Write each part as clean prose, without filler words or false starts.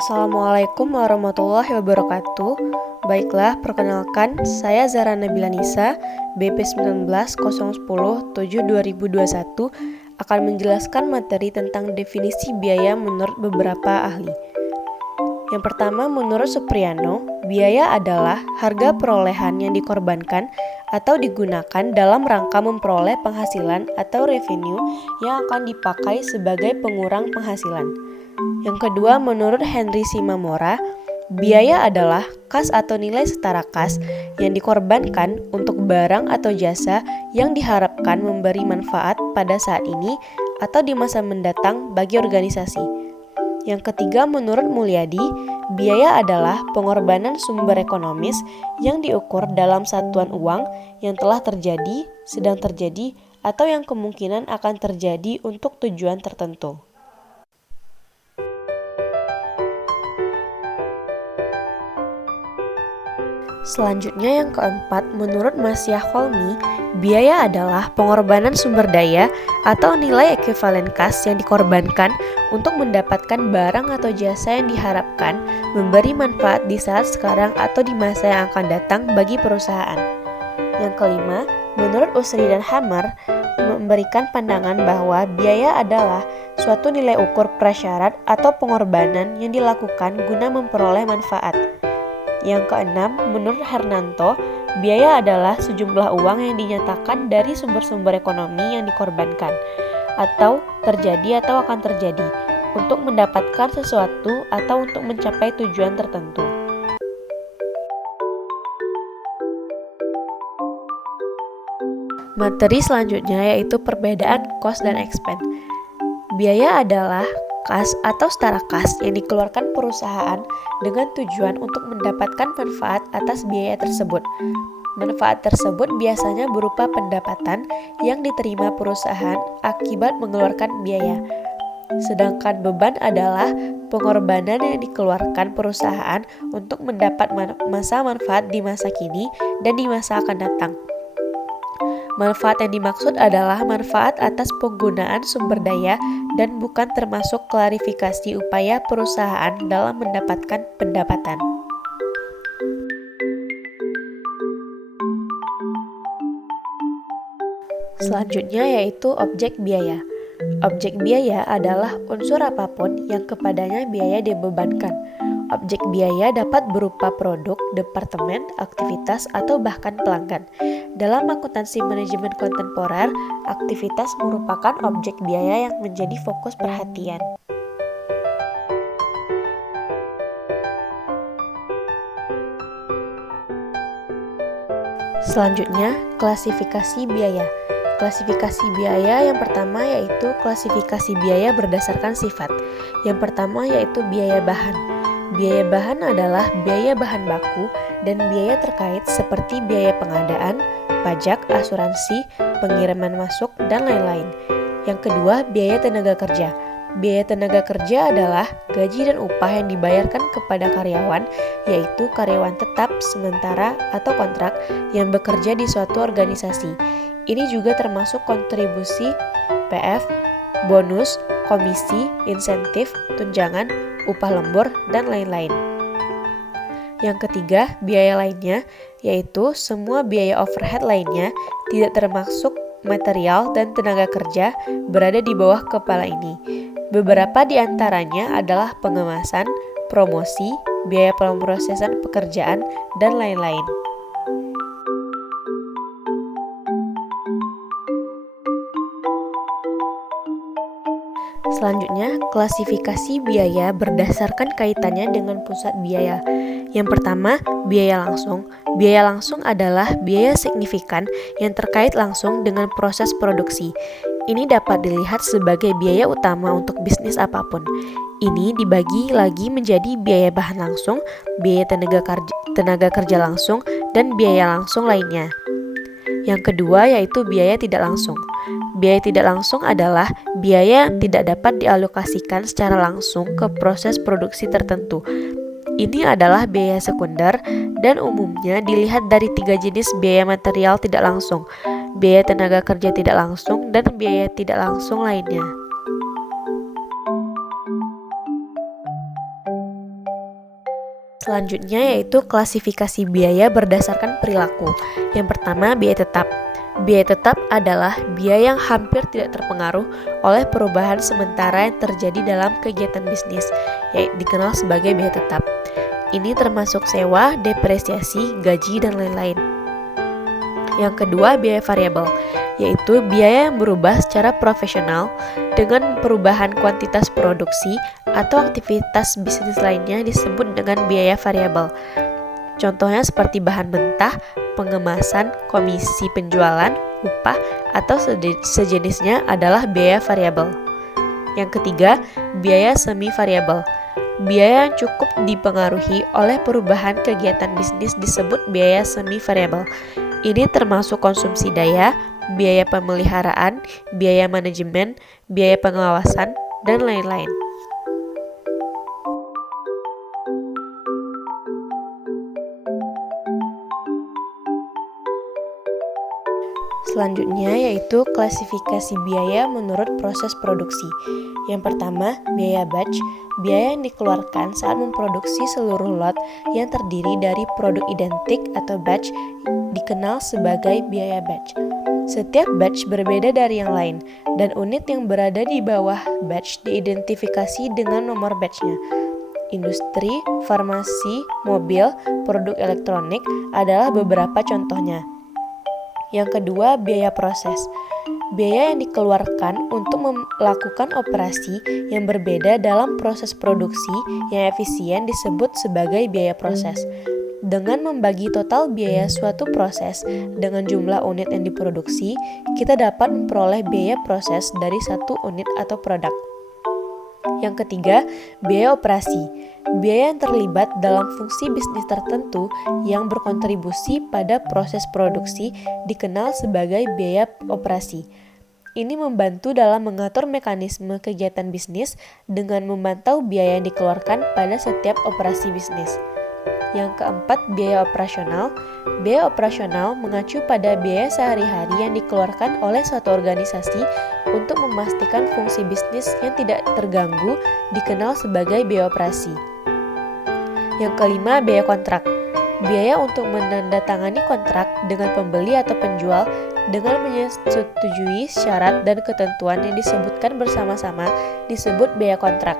Assalamualaikum warahmatullahi wabarakatuh. Baiklah, perkenalkan, saya Zara Nabila Nisa, BP 19.010.7/2021 akan menjelaskan materi tentang definisi biaya menurut beberapa ahli. Yang pertama, menurut Supriyano, biaya adalah harga perolehan yang dikorbankan atau digunakan dalam rangka memperoleh penghasilan atau revenue yang akan dipakai sebagai pengurang penghasilan. Yang kedua, menurut Henry Simamora, biaya adalah kas atau nilai setara kas yang dikorbankan untuk barang atau jasa yang diharapkan memberi manfaat pada saat ini atau di masa mendatang bagi organisasi. Yang ketiga, menurut Mulyadi, biaya adalah pengorbanan sumber ekonomis yang diukur dalam satuan uang yang telah terjadi, sedang terjadi, atau yang kemungkinan akan terjadi untuk tujuan tertentu. Selanjutnya yang keempat, menurut Masya Holmi, biaya adalah pengorbanan sumber daya atau nilai ekuivalen kas yang dikorbankan untuk mendapatkan barang atau jasa yang diharapkan memberi manfaat di saat sekarang atau di masa yang akan datang bagi perusahaan. Yang kelima, menurut Usri dan Hammer, memberikan pandangan bahwa biaya adalah suatu nilai ukur prasyarat atau pengorbanan yang dilakukan guna memperoleh manfaat. Yang keenam, menurut Hernanto, biaya adalah sejumlah uang yang dinyatakan dari sumber-sumber ekonomi yang dikorbankan atau terjadi atau akan terjadi untuk mendapatkan sesuatu atau untuk mencapai tujuan tertentu. Materi selanjutnya yaitu perbedaan cost dan expense. Biaya adalah kas atau setara kas yang dikeluarkan perusahaan dengan tujuan untuk mendapatkan manfaat atas biaya tersebut. Manfaat tersebut biasanya berupa pendapatan yang diterima perusahaan akibat mengeluarkan biaya. Sedangkan beban adalah pengorbanan yang dikeluarkan perusahaan untuk mendapat masa manfaat di masa kini dan di masa akan datang. Manfaat yang dimaksud adalah manfaat atas penggunaan sumber daya dan bukan termasuk klarifikasi upaya perusahaan dalam mendapatkan pendapatan. Selanjutnya yaitu objek biaya. Objek biaya adalah unsur apapun yang kepadanya biaya dibebankan. Objek biaya dapat berupa produk, departemen, aktivitas, atau bahkan pelanggan. Dalam akuntansi manajemen kontemporer, aktivitas merupakan objek biaya yang menjadi fokus perhatian. Selanjutnya, klasifikasi biaya. Klasifikasi biaya yang pertama yaitu klasifikasi biaya berdasarkan sifat. Yang pertama yaitu biaya bahan. Biaya bahan adalah biaya bahan baku dan biaya terkait seperti biaya pengadaan, pajak, asuransi, pengiriman masuk, dan lain-lain. Yang kedua, biaya tenaga kerja. Biaya tenaga kerja adalah gaji dan upah yang dibayarkan kepada karyawan, yaitu karyawan tetap, sementara, atau kontrak yang bekerja di suatu organisasi. Ini juga termasuk kontribusi, PF, bonus, komisi, insentif, tunjangan, upah lembur, dan lain-lain. Yang ketiga, biaya lainnya, yaitu semua biaya overhead lainnya tidak termasuk material dan tenaga kerja berada di bawah kepala ini. Beberapa di antaranya adalah pengemasan, promosi, biaya pemrosesan pekerjaan, dan lain-lain. Selanjutnya, klasifikasi biaya berdasarkan kaitannya dengan pusat biaya. Yang pertama, biaya langsung. Biaya langsung adalah biaya signifikan yang terkait langsung dengan proses produksi. Ini dapat dilihat sebagai biaya utama untuk bisnis apapun. Ini dibagi lagi menjadi biaya bahan langsung, biaya tenaga kerja langsung, dan biaya langsung lainnya. Yang kedua yaitu biaya tidak langsung. Biaya tidak langsung adalah biaya yang tidak dapat dialokasikan secara langsung ke proses produksi tertentu. Ini adalah biaya sekunder dan umumnya dilihat dari 3 jenis biaya material tidak langsung, biaya tenaga kerja tidak langsung, dan biaya tidak langsung lainnya. Selanjutnya yaitu klasifikasi biaya berdasarkan perilaku. Yang pertama, biaya tetap. Biaya tetap adalah biaya yang hampir tidak terpengaruh oleh perubahan sementara yang terjadi dalam kegiatan bisnis, yaitu dikenal sebagai biaya tetap. Ini termasuk sewa, depresiasi, gaji, dan lain-lain. Yang kedua, biaya variabel, yaitu biaya yang berubah secara profesional dengan perubahan kuantitas produksi atau aktivitas bisnis lainnya disebut dengan biaya variabel. Contohnya seperti bahan mentah, pengemasan, komisi penjualan, upah, atau sejenisnya adalah biaya variabel. Yang ketiga, biaya semi variabel. Biaya yang cukup dipengaruhi oleh perubahan kegiatan bisnis disebut biaya semi variabel. Ini termasuk konsumsi daya, biaya pemeliharaan, biaya manajemen, biaya pengawasan, dan lain-lain. Selanjutnya yaitu klasifikasi biaya menurut proses produksi. Yang pertama, biaya batch, biaya yang dikeluarkan saat memproduksi seluruh lot yang terdiri dari produk identik atau batch dikenal sebagai biaya batch. Setiap batch berbeda dari yang lain, dan unit yang berada di bawah batch diidentifikasi dengan nomor batchnya. Industri, farmasi, mobil, produk elektronik adalah beberapa contohnya. Yang kedua, biaya proses. Biaya yang dikeluarkan untuk melakukan operasi yang berbeda dalam proses produksi yang efisien disebut sebagai biaya proses. Dengan membagi total biaya suatu proses dengan jumlah unit yang diproduksi, kita dapat memperoleh biaya proses dari satu unit atau produk. Yang ketiga, biaya operasi. Biaya yang terlibat dalam fungsi bisnis tertentu yang berkontribusi pada proses produksi dikenal sebagai biaya operasi. Ini membantu dalam mengatur mekanisme kegiatan bisnis dengan memantau biaya yang dikeluarkan pada setiap operasi bisnis. Yang keempat, biaya operasional. Biaya operasional mengacu pada biaya sehari-hari yang dikeluarkan oleh suatu organisasi untuk memastikan fungsi bisnis yang tidak terganggu dikenal sebagai biaya operasi. Yang kelima, biaya kontrak. Biaya untuk menandatangani kontrak dengan pembeli atau penjual dengan menyetujui syarat dan ketentuan yang disebutkan bersama-sama disebut biaya kontrak.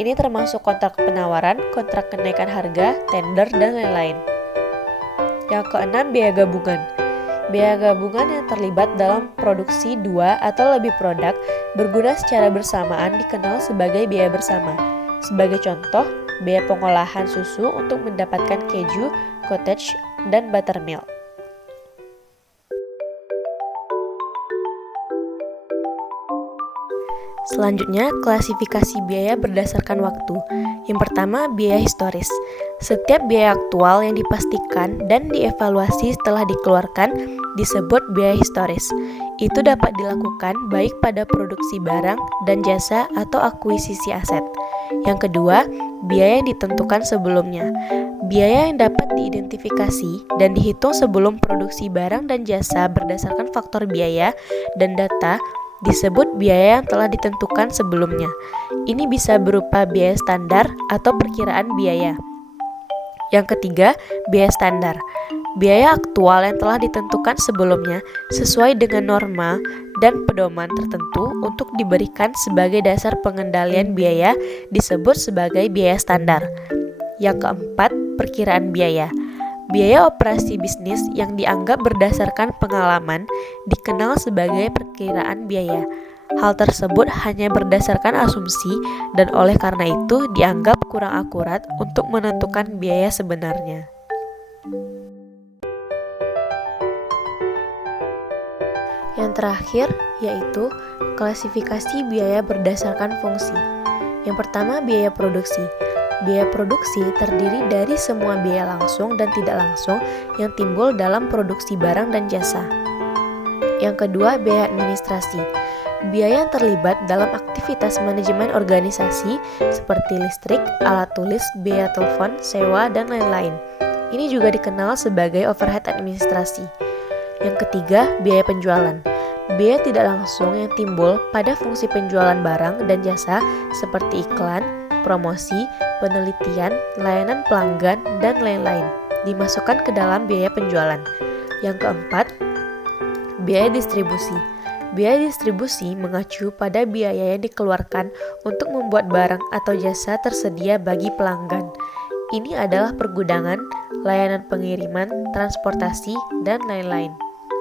Ini termasuk kontrak penawaran, kontrak kenaikan harga, tender, dan lain-lain. Yang keenam, biaya gabungan. Biaya gabungan yang terlibat dalam produksi dua atau lebih produk berguna secara bersamaan dikenal sebagai biaya bersama. Sebagai contoh, biaya pengolahan susu untuk mendapatkan keju, cottage, dan buttermilk. Selanjutnya, klasifikasi biaya berdasarkan waktu. Yang pertama, biaya historis. Setiap biaya aktual yang dipastikan dan dievaluasi setelah dikeluarkan disebut biaya historis. Itu dapat dilakukan baik pada produksi barang dan jasa atau akuisisi aset. Yang kedua, biaya yang ditentukan sebelumnya. Biaya yang dapat diidentifikasi dan dihitung sebelum produksi barang dan jasa berdasarkan faktor biaya dan data disebut biaya yang telah ditentukan sebelumnya. Ini bisa berupa biaya standar atau perkiraan biaya. Yang ketiga, biaya standar. Biaya aktual yang telah ditentukan sebelumnya sesuai dengan norma dan pedoman tertentu untuk diberikan sebagai dasar pengendalian biaya disebut sebagai biaya standar. Yang keempat, perkiraan biaya. Biaya operasi bisnis yang dianggap berdasarkan pengalaman dikenal sebagai perkiraan biaya. Hal tersebut hanya berdasarkan asumsi dan oleh karena itu dianggap kurang akurat untuk menentukan biaya sebenarnya. Yang terakhir yaitu klasifikasi biaya berdasarkan fungsi. Yang pertama, biaya produksi. Biaya produksi terdiri dari semua biaya langsung dan tidak langsung yang timbul dalam produksi barang dan jasa. Yang kedua, biaya administrasi. Biaya yang terlibat dalam aktivitas manajemen organisasi seperti listrik, alat tulis, biaya telepon, sewa, dan lain-lain. Ini juga dikenal sebagai overhead administrasi. Yang ketiga, biaya penjualan. Biaya tidak langsung yang timbul pada fungsi penjualan barang dan jasa seperti iklan, promosi, penelitian, layanan pelanggan, dan lain-lain, dimasukkan ke dalam biaya penjualan. Yang keempat, biaya distribusi. Biaya distribusi mengacu pada biaya yang dikeluarkan untuk membuat barang atau jasa tersedia bagi pelanggan. Ini adalah pergudangan, layanan pengiriman, transportasi, dan lain-lain.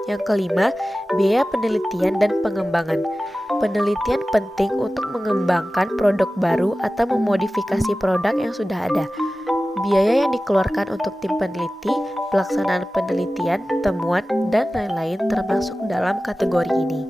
Yang kelima, biaya penelitian dan pengembangan. Penelitian penting untuk mengembangkan produk baru atau memodifikasi produk yang sudah ada. Biaya yang dikeluarkan untuk tim peneliti, pelaksanaan penelitian, temuan, dan lain-lain termasuk dalam kategori ini.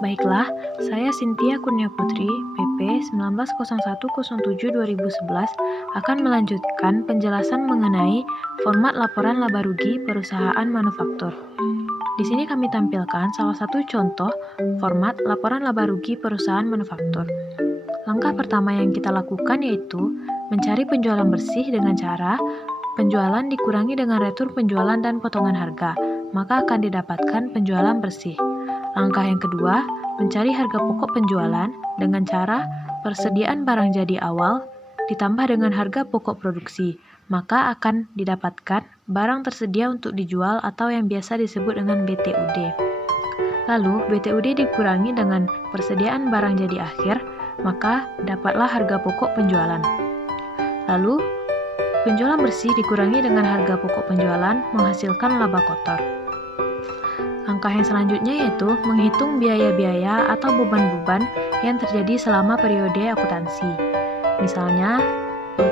Baiklah, saya Cynthia Kurnia Putri, PP 190107-2011 akan melanjutkan penjelasan mengenai format laporan laba rugi perusahaan manufaktur. Di sini kami tampilkan salah satu contoh format laporan laba rugi perusahaan manufaktur. Langkah pertama yang kita lakukan yaitu mencari penjualan bersih dengan cara penjualan dikurangi dengan retur penjualan dan potongan harga, maka akan didapatkan penjualan bersih. Langkah yang kedua, mencari harga pokok penjualan dengan cara persediaan barang jadi awal ditambah dengan harga pokok produksi, maka akan didapatkan barang tersedia untuk dijual atau yang biasa disebut dengan BTUD. Lalu, BTUD dikurangi dengan persediaan barang jadi akhir, maka dapatlah harga pokok penjualan. Lalu, penjualan bersih dikurangi dengan harga pokok penjualan menghasilkan laba kotor. Langkah yang selanjutnya yaitu menghitung biaya-biaya atau beban-beban yang terjadi selama periode akuntansi. Misalnya,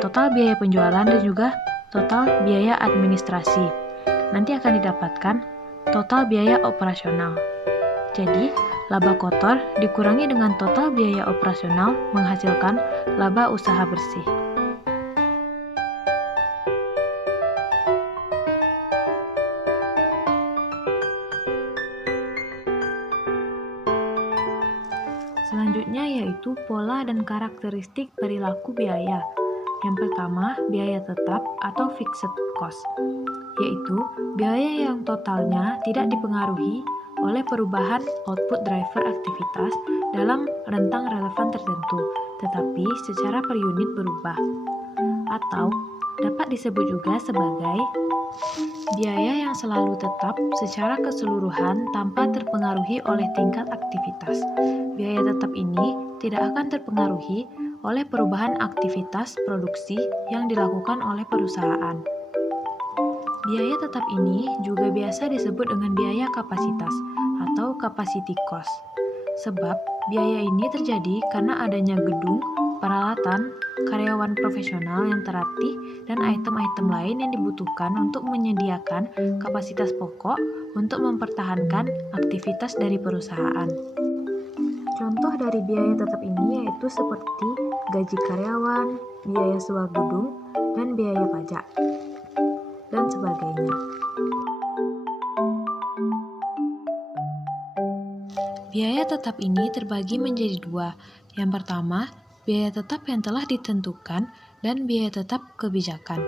total biaya penjualan dan juga total biaya administrasi. Nanti akan didapatkan total biaya operasional. Jadi, laba kotor dikurangi dengan total biaya operasional menghasilkan laba usaha bersih. Selanjutnya yaitu pola dan karakteristik perilaku biaya. Yang pertama, biaya tetap atau fixed cost, yaitu biaya yang totalnya tidak dipengaruhi oleh perubahan output driver aktivitas dalam rentang relevan tertentu, tetapi secara per unit berubah. Atau dapat disebut juga sebagai biaya yang selalu tetap secara keseluruhan tanpa terpengaruhi oleh tingkat aktivitas. Biaya tetap ini tidak akan terpengaruhi oleh perubahan aktivitas produksi yang dilakukan oleh perusahaan. Biaya tetap ini juga biasa disebut dengan biaya kapasitas atau capacity cost. Sebab biaya ini terjadi karena adanya gedung, peralatan, karyawan profesional yang terlatih, dan item-item lain yang dibutuhkan untuk menyediakan kapasitas pokok untuk mempertahankan aktivitas dari perusahaan. Contoh dari biaya tetap ini yaitu seperti gaji karyawan, biaya sewa gedung, dan biaya pajak, dan sebagainya. Biaya tetap ini terbagi menjadi dua. Yang pertama, biaya tetap yang telah ditentukan dan biaya tetap kebijakan.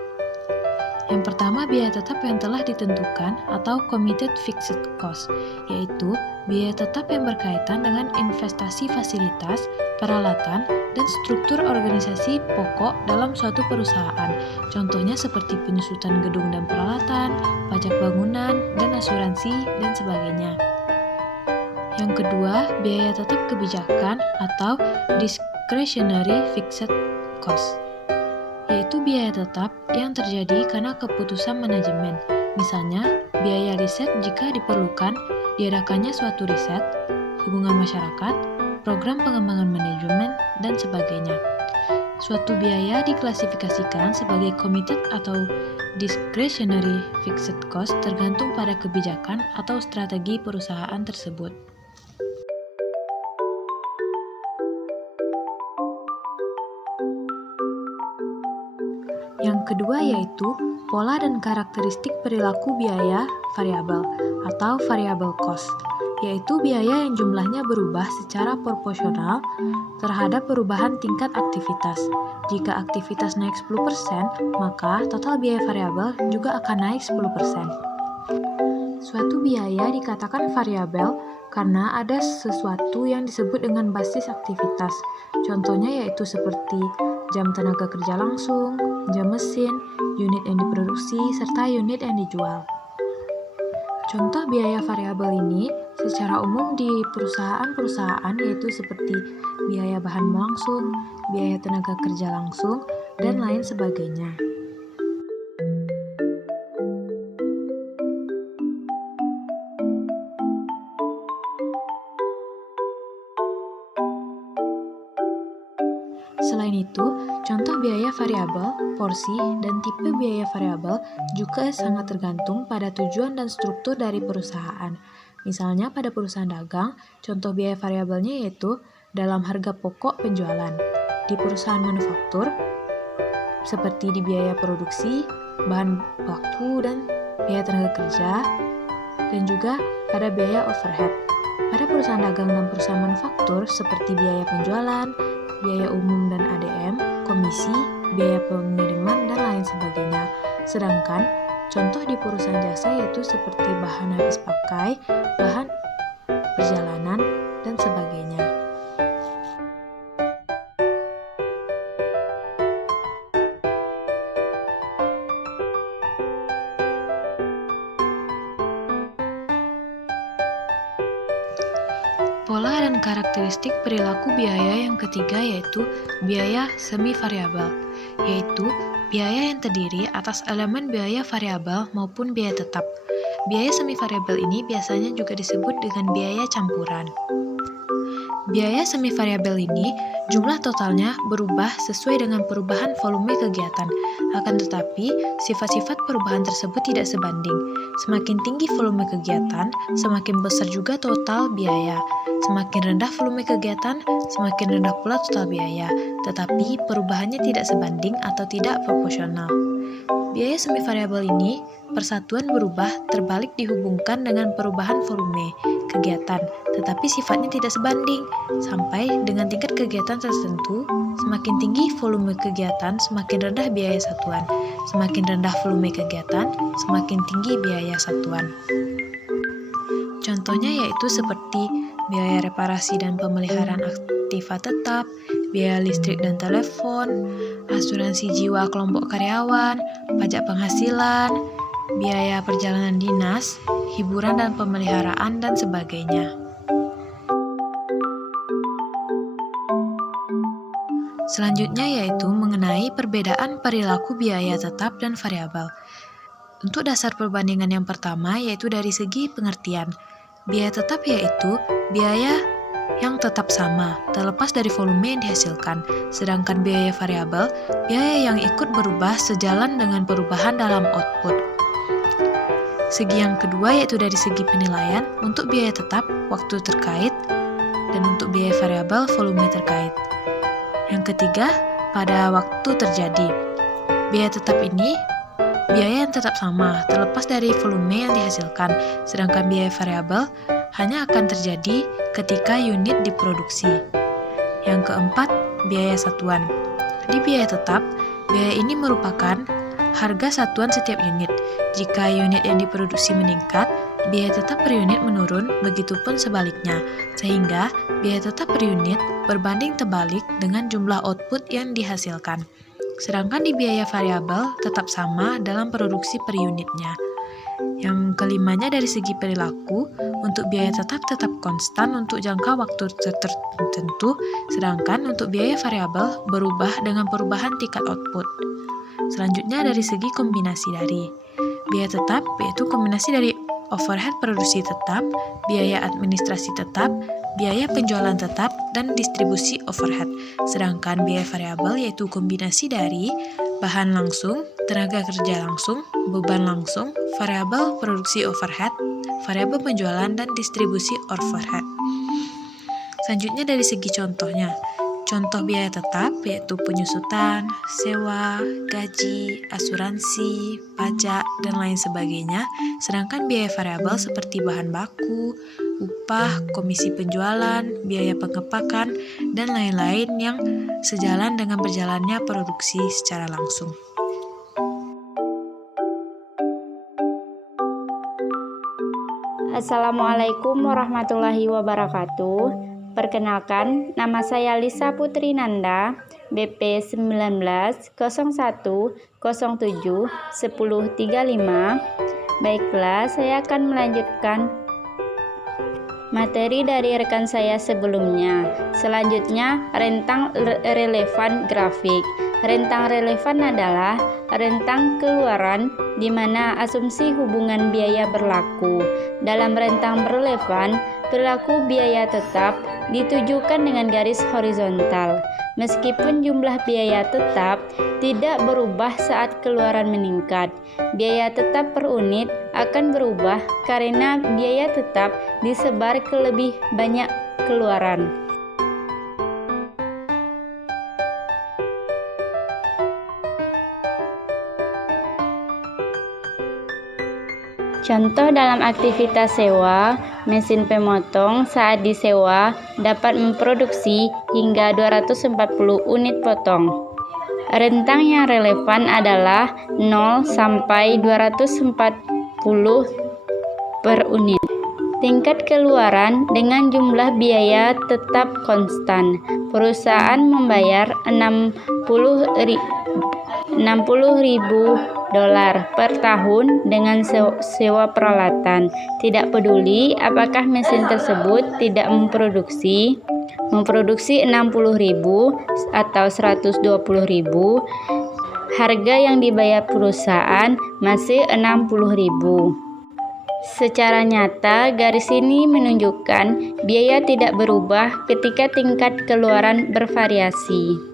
Yang pertama, biaya tetap yang telah ditentukan atau committed fixed cost, yaitu biaya tetap yang berkaitan dengan investasi fasilitas, peralatan, dan struktur organisasi pokok dalam suatu perusahaan. Contohnya seperti penyusutan gedung dan peralatan, pajak bangunan, dan asuransi, dan sebagainya. Yang kedua, biaya tetap kebijakan atau discretionary fixed cost, yaitu biaya tetap yang terjadi karena keputusan manajemen. Misalnya, biaya riset jika diperlukan, diadakannya suatu riset, hubungan masyarakat, program pengembangan manajemen, dan sebagainya. Suatu biaya diklasifikasikan sebagai committed atau discretionary fixed cost tergantung pada kebijakan atau strategi perusahaan tersebut. Yang kedua yaitu pola dan karakteristik perilaku biaya variabel atau variable cost, yaitu biaya yang jumlahnya berubah secara proporsional terhadap perubahan tingkat aktivitas. Jika aktivitas naik 10%, maka total biaya variabel juga akan naik 10%. Suatu biaya dikatakan variabel karena ada sesuatu yang disebut dengan basis aktivitas. Contohnya yaitu seperti jam tenaga kerja langsung, jam mesin, unit yang diproduksi, serta unit yang dijual. Contoh biaya variabel ini secara umum di perusahaan-perusahaan yaitu seperti biaya bahan langsung, biaya tenaga kerja langsung, dan lain sebagainya. Selain itu, contoh biaya variabel, porsi, dan tipe biaya variabel juga sangat tergantung pada tujuan dan struktur dari perusahaan. Misalnya pada perusahaan dagang, contoh biaya variabelnya yaitu dalam harga pokok penjualan. Di perusahaan manufaktur, seperti di biaya produksi, bahan baku, dan biaya tenaga kerja, dan juga pada biaya overhead. Pada perusahaan dagang dan perusahaan manufaktur, seperti biaya penjualan, biaya umum dan ADM, komisi, biaya pengiriman, dan lain sebagainya. Sedangkan contoh di perusahaan jasa yaitu seperti bahan habis pakai, bahan perjalanan, dan sebagainya. Pola dan karakteristik perilaku biaya yang ketiga yaitu biaya semi variabel, yaitu biaya yang terdiri atas elemen biaya variabel maupun biaya tetap. Biaya semi variabel ini biasanya juga disebut dengan biaya campuran. Biaya semi variabel ini jumlah totalnya berubah sesuai dengan perubahan volume kegiatan. Akan tetapi, sifat-sifat perubahan tersebut tidak sebanding. Semakin tinggi volume kegiatan, semakin besar juga total biaya. Semakin rendah volume kegiatan, semakin rendah pula total biaya. Tetapi, perubahannya tidak sebanding atau tidak proporsional. Biaya semi variabel ini persatuan berubah terbalik dihubungkan dengan perubahan volume kegiatan, tetapi sifatnya tidak sebanding. Sampai dengan tingkat kegiatan tertentu, semakin tinggi volume kegiatan, semakin rendah biaya satuan. Semakin rendah volume kegiatan, semakin tinggi biaya satuan. Contohnya yaitu seperti biaya reparasi dan pemeliharaan aktiva tetap, biaya listrik dan telepon, asuransi jiwa kelompok karyawan, pajak penghasilan, biaya perjalanan dinas, hiburan dan pemeliharaan, dan sebagainya. Selanjutnya yaitu mengenai perbedaan perilaku biaya tetap dan variabel. Untuk dasar perbandingan yang pertama yaitu dari segi pengertian. Biaya tetap yaitu biaya yang tetap sama, terlepas dari volume yang dihasilkan. Sedangkan biaya variabel, biaya yang ikut berubah sejalan dengan perubahan dalam output. Segi yang kedua yaitu dari segi penilaian, untuk biaya tetap, waktu terkait, dan untuk biaya variabel, volume terkait. Yang ketiga, pada waktu terjadi. Biaya tetap ini biaya yang tetap sama, terlepas dari volume yang dihasilkan, sedangkan biaya variabel hanya akan terjadi ketika unit diproduksi. Yang keempat, biaya satuan. Di biaya tetap, biaya ini merupakan harga satuan setiap unit. Jika unit yang diproduksi meningkat, biaya tetap per unit menurun, begitupun sebaliknya, sehingga biaya tetap per unit berbanding terbalik dengan jumlah output yang dihasilkan. Sedangkan di biaya variabel tetap sama dalam produksi per unitnya. Yang kelimanya dari segi perilaku, untuk biaya tetap konstan untuk jangka waktu tertentu, sedangkan untuk biaya variabel berubah dengan perubahan tingkat output. Selanjutnya dari segi kombinasi dari. Biaya tetap yaitu kombinasi dari overhead produksi tetap, biaya administrasi tetap, biaya penjualan tetap, dan distribusi overhead. Sedangkan biaya variabel yaitu kombinasi dari bahan langsung, tenaga kerja langsung, beban langsung, variabel produksi overhead, variabel penjualan, dan distribusi overhead. Selanjutnya dari segi contohnya. Contoh biaya tetap yaitu penyusutan, sewa, gaji, asuransi, pajak, dan lain sebagainya. Sedangkan biaya variabel seperti bahan baku, upah, komisi penjualan, biaya pengepakan, dan lain-lain yang sejalan dengan berjalannya produksi secara langsung. Assalamualaikum warahmatullahi wabarakatuh. Perkenalkan, nama saya Lisa Putri Nanda, BP 19-01-07-1035. Baiklah, saya akan melanjutkan materi dari rekan saya sebelumnya. Selanjutnya, rentang relevan grafik. Rentang relevan adalah rentang keluaran di mana asumsi hubungan biaya berlaku. Dalam rentang relevan, perilaku biaya tetap ditujukan dengan garis horizontal. Meskipun jumlah biaya tetap tidak berubah saat keluaran meningkat, biaya tetap per unit akan berubah karena biaya tetap disebar ke lebih banyak keluaran. Contoh dalam aktivitas sewa, mesin pemotong saat disewa dapat memproduksi hingga 240 unit potong. Rentang yang relevan adalah 0 sampai 240 per unit. Tingkat keluaran dengan jumlah biaya tetap konstan. Perusahaan membayar $60.000 per tahun dengan sewa peralatan. Tidak peduli apakah mesin tersebut tidak memproduksi 60.000 atau 120.000, harga yang dibayar perusahaan masih 60.000. Secara nyata, garis ini menunjukkan biaya tidak berubah ketika tingkat keluaran bervariasi.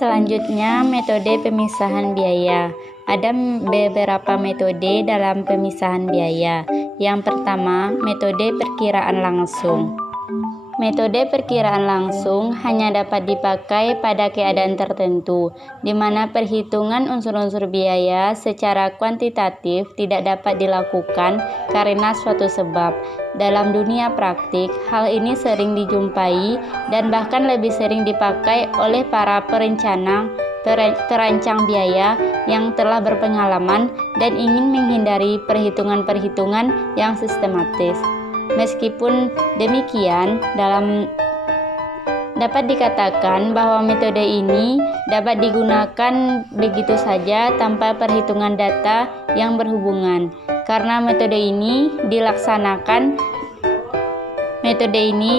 Selanjutnya, metode pemisahan biaya. Ada beberapa metode dalam pemisahan biaya. Yang pertama, metode perkiraan langsung. Metode perkiraan langsung hanya dapat dipakai pada keadaan tertentu, di mana perhitungan unsur-unsur biaya secara kuantitatif tidak dapat dilakukan karena suatu sebab. Dalam dunia praktik, hal ini sering dijumpai dan bahkan lebih sering dipakai oleh para perancang biaya yang telah berpengalaman dan ingin menghindari perhitungan-perhitungan yang sistematis. Meskipun demikian, dapat dikatakan bahwa metode ini dapat digunakan begitu saja tanpa perhitungan data yang berhubungan, karena metode ini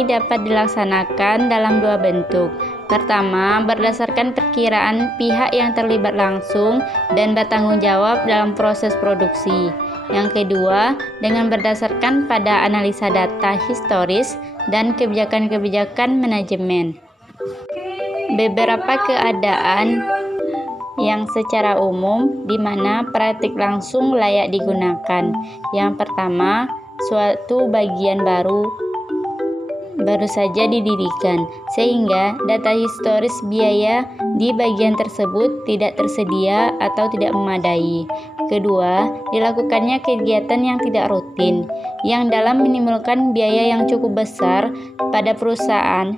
dapat dilaksanakan dalam dua bentuk. Pertama, berdasarkan perkiraan pihak yang terlibat langsung dan bertanggung jawab dalam proses produksi. Yang kedua, dengan berdasarkan pada analisa data historis dan kebijakan-kebijakan manajemen. Beberapa keadaan yang secara umum di mana praktik langsung layak digunakan. Yang pertama, suatu bagian baru saja didirikan, sehingga data historis biaya di bagian tersebut tidak tersedia atau tidak memadai. Kedua, dilakukannya kegiatan yang tidak rutin, yang dalam menimbulkan biaya yang cukup besar pada perusahaan.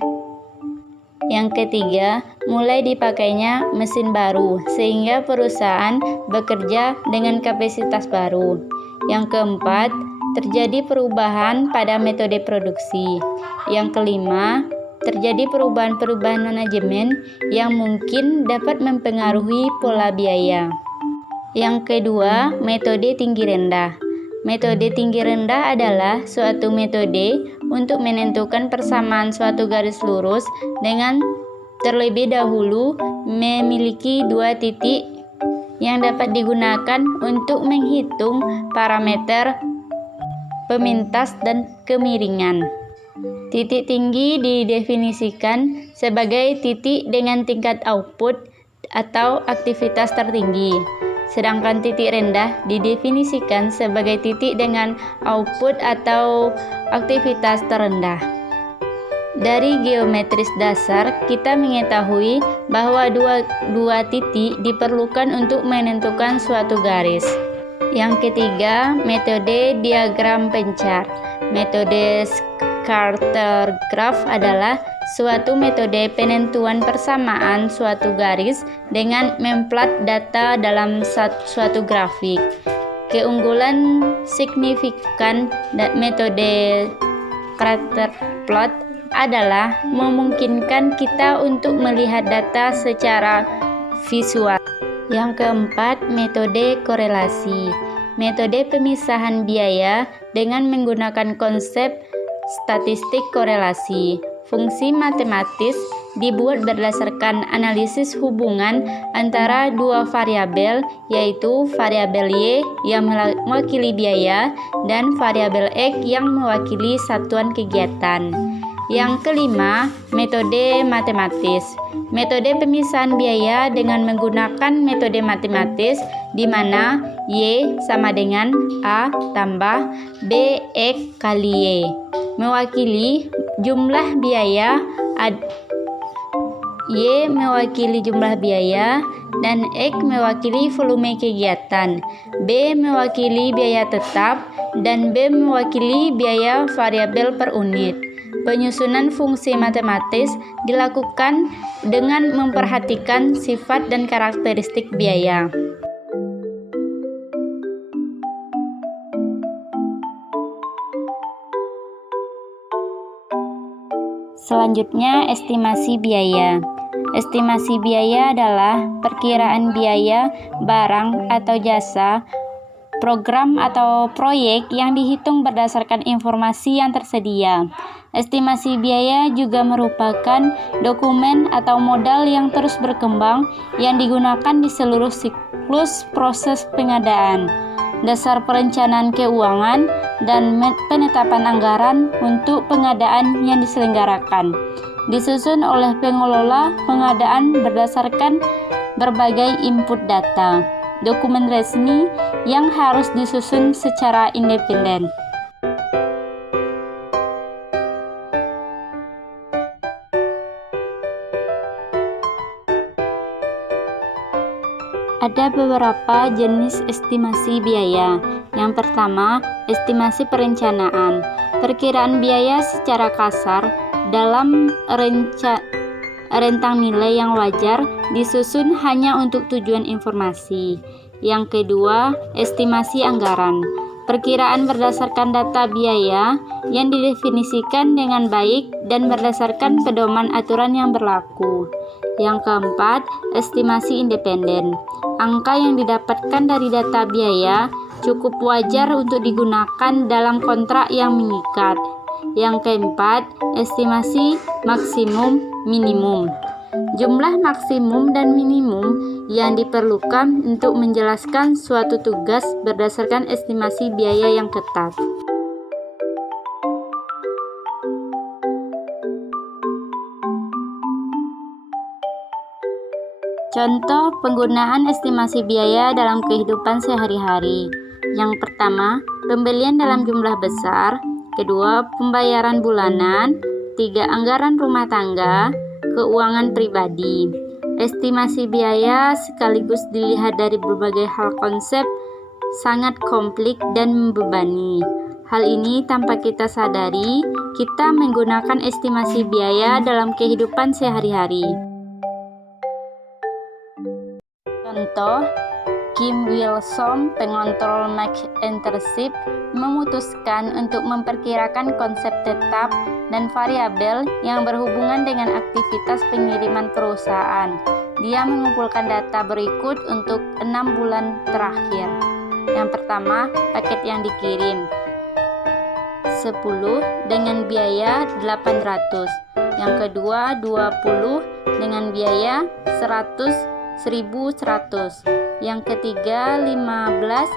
Yang ketiga, mulai dipakainya mesin baru, sehingga perusahaan bekerja dengan kapasitas baru. Yang keempat, terjadi perubahan pada metode produksi. Yang kelima, terjadi perubahan-perubahan manajemen yang mungkin dapat mempengaruhi pola biaya. Yang kedua, metode tinggi rendah. Metode tinggi rendah adalah suatu metode untuk menentukan persamaan suatu garis lurus dengan terlebih dahulu memiliki dua titik yang dapat digunakan untuk menghitung parameter pemintas dan kemiringan. Titik tinggi didefinisikan sebagai titik dengan tingkat output atau aktivitas tertinggi, sedangkan titik rendah didefinisikan sebagai titik dengan output atau aktivitas terendah. Dari geometris dasar, kita mengetahui bahwa dua titik diperlukan untuk menentukan suatu garis. Yang ketiga, metode diagram pencar. Metode Carter graph adalah suatu metode penentuan persamaan suatu garis dengan memplat data dalam suatu grafik. Keunggulan signifikan metode scatter plot adalah memungkinkan kita untuk melihat data secara visual. Yang keempat, metode korelasi. Metode pemisahan biaya dengan menggunakan konsep statistik korelasi. Fungsi matematis dibuat berdasarkan analisis hubungan antara dua variabel, yaitu variabel Y yang mewakili biaya dan variabel X yang mewakili satuan kegiatan. Yang kelima, metode matematis. Metode pemisahan biaya dengan menggunakan metode matematis di mana Y sama dengan A tambah BX kali Y mewakili jumlah biaya, Y mewakili jumlah biaya, dan X mewakili volume kegiatan, B mewakili biaya tetap, dan B mewakili biaya variabel per unit. Penyusunan fungsi matematis dilakukan dengan memperhatikan sifat dan karakteristik biaya. Selanjutnya, estimasi biaya. Estimasi biaya adalah perkiraan biaya barang atau jasa, program atau proyek yang dihitung berdasarkan informasi yang tersedia. Estimasi biaya juga merupakan dokumen atau modal yang terus berkembang yang digunakan di seluruh siklus proses pengadaan, dasar perencanaan keuangan, dan penetapan anggaran untuk pengadaan yang diselenggarakan. Disusun oleh pengelola pengadaan berdasarkan berbagai input data. Dokumen resmi yang harus disusun secara independen. Ada beberapa jenis estimasi biaya. Yang pertama, estimasi perencanaan. Perkiraan biaya secara kasar dalam rentang nilai yang wajar disusun hanya untuk tujuan informasi. Yang kedua, estimasi anggaran. Perkiraan berdasarkan data biaya yang didefinisikan dengan baik dan berdasarkan pedoman aturan yang berlaku. Yang keempat, estimasi independen. Angka yang didapatkan dari data biaya cukup wajar untuk digunakan dalam kontrak yang mengikat. Yang keempat, estimasi maksimum minimum. Jumlah maksimum dan minimum yang diperlukan untuk menjelaskan suatu tugas berdasarkan estimasi biaya yang ketat. Contoh penggunaan estimasi biaya dalam kehidupan sehari-hari. Yang pertama, pembelian dalam jumlah besar. Kedua, pembayaran bulanan. Tiga, anggaran rumah tangga, keuangan pribadi. Estimasi biaya sekaligus dilihat dari berbagai hal konsep sangat kompleks dan membebani. Hal ini tanpa kita sadari, kita menggunakan estimasi biaya dalam kehidupan sehari-hari. Contoh, Kim Wilson, pengontrol McIntyre, memutuskan untuk memperkirakan konsep tetap dan variabel yang berhubungan dengan aktivitas pengiriman perusahaan. Dia mengumpulkan data berikut untuk 6 bulan terakhir. Yang pertama, paket yang dikirim 10 dengan biaya 800. Yang kedua, 20 dengan biaya 1.100. Yang ketiga, 15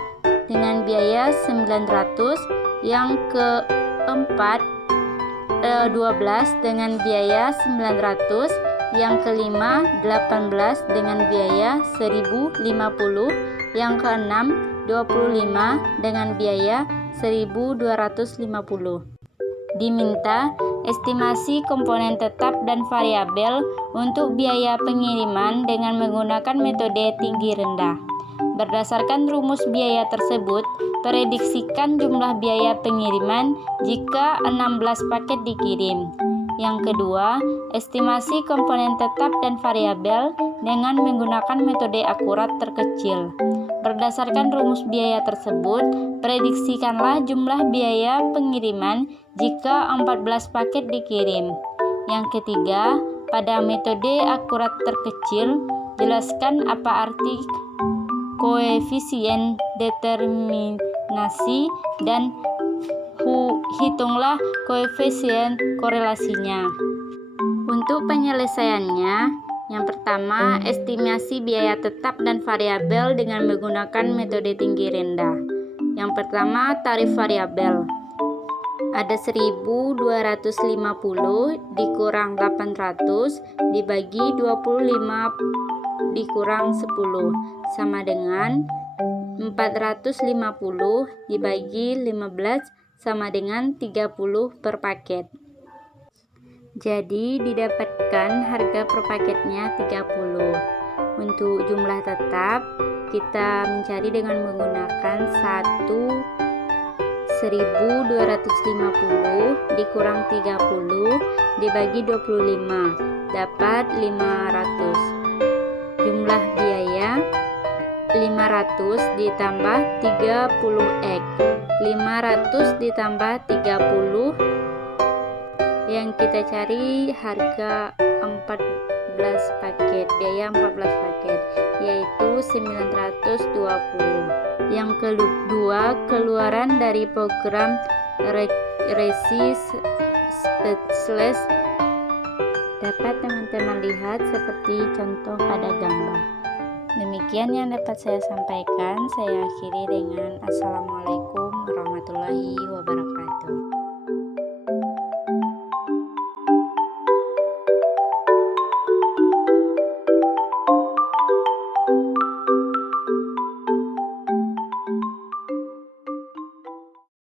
dengan biaya 900. Yang keempat, 12 dengan biaya 900. Yang kelima, 18 dengan biaya 1050. Yang keenam, 25 dengan biaya 1250. Diminta estimasi komponen tetap dan variabel untuk biaya pengiriman dengan menggunakan metode tinggi rendah. Berdasarkan rumus biaya tersebut, prediksikan jumlah biaya pengiriman jika 16 paket dikirim. Yang kedua, estimasi komponen tetap dan variabel dengan menggunakan metode akurat terkecil. Berdasarkan rumus biaya tersebut, prediksikanlah jumlah biaya pengiriman jika 14 paket dikirim. Yang ketiga, pada metode akurat terkecil, jelaskan apa arti koefisien determinasi dan hitunglah koefisien korelasinya. Untuk penyelesaiannya, yang pertama, estimasi biaya tetap dan variabel dengan menggunakan metode tinggi rendah. Yang pertama, tarif variabel. Ada 1.250 dikurang 800 dibagi 25 dikurang 10 sama dengan 450 dibagi 15 sama dengan 30 per paket. Jadi didapatkan harga per paketnya 30. Untuk jumlah tetap kita mencari dengan menggunakan 1.250 dikurang 30 dibagi 25 dapat 500. Jumlah biaya 500 ditambah 30x. 500 ditambah 30 yang kita cari harga 14 paket, biaya 14 paket yaitu 920. Yang kedua, keluaran dari program resi slash dapat teman-teman lihat seperti contoh pada gambar. Demikian yang dapat saya sampaikan. Saya akhiri dengan assalamualaikum.